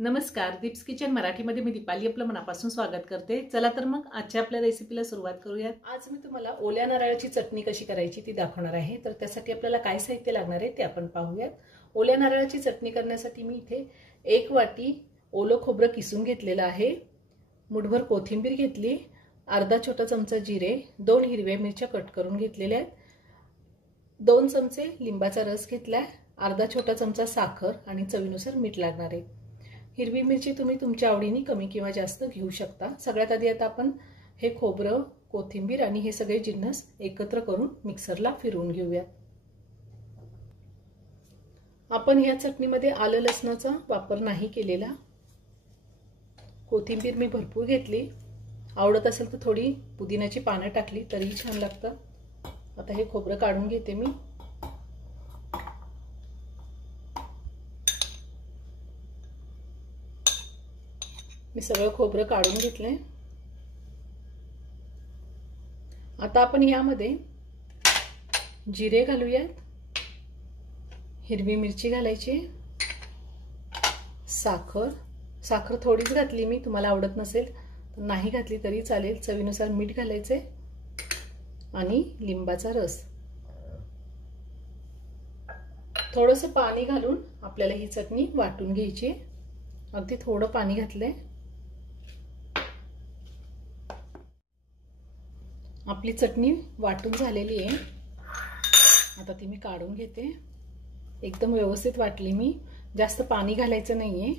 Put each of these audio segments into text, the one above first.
नमस्कार, दीप्स किचन मराठीमध्ये मी दीपाली आपलं मनापासून स्वागत करते। चला तर मग आजच्या आपल्या रेसिपीला सुरुवात करूयात। आज मी तुम्हाला ओल्या नारळाची चटणी कशी करायची ती दाखवणार आहे। तर त्यासाठी आपल्याला काय साहित्य लागणार आहे ते आपण पाहूयात। ओल्या नारळाची चटणी करण्यासाठी मी इथे 1 वाटी ओलं खोबरं किसून घेतलेलं आहे, मुठभर कोथिंबीर घेतली, अर्धा छोटा चमचा जिरे, 2 हिरव्या मिरच्या कट करून घेतलेल्या आहेत, 2 चमचे लिंबाचा रस घेतलाय, अर्धा छोटा चमचा साखर आणि चवीनुसार मीठ लागणार आहे। हिरवी मिरची तुम्ही तुमच्या आवडीने कमी किंवा जास्त घेऊ शकता। सगळ्यात आधी आता आपण हे खोबरं, कोथिंबीर आणि हे सगळे जिन्नस एकत्र करून मिक्सरला फिरवून घेऊयात। आपण या चटणीमध्ये आलं लसणाचा वापर नाही केलेला। कोथिंबीर मी भरपूर घेतली, आवडत असेल तर थोडी पुदिन्याची पानं टाकली तरी छान लागतं। आता हे खोबरं काढून घेते मी। मी सगळं खोबरं काढून घेतलंय। आता आपण यामध्ये जिरे घालूयात, हिरवी मिरची घालायची, साखर थोडीच घातली मी, तुम्हाला आवडत नसेल तर नाही घातली तरी चालेल। चवीनुसार मीठ घालायचे आणि लिंबाचा रस। थोडंसं पाणी घालून आपल्याला ही चटणी वाटून घ्यायची। अगदी थोडं पाणी घातलंय। आपली चटणी वाटून झालेली आहे, आता ती मी काढून घेते। एकदम व्यवस्थित वाटली मी, जास्त पाणी घालायचं नाहीये।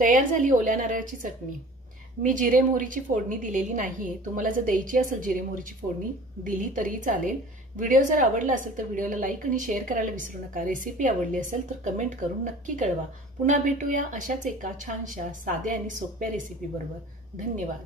तयार झाली ओल्या नारळाची चटणी। मी जिरे मोहरीची फोडणी दिलेली नाहीये, तुम्हाला जर द्यायची असेल जिरे मोहरीची फोडणी दिली तरी चालेल। व्हिडिओ जर आवडला असेल तर व्हिडिओला लाईक आणि शेअर करायला विसरू नका। रेसिपी आवडली असेल तर कमेंट करून नक्की कळवा। पुन्हा भेटूया अशाच एका छानशा साध्या आणि सोप्या रेसिपी बरोबर। धन्यवाद।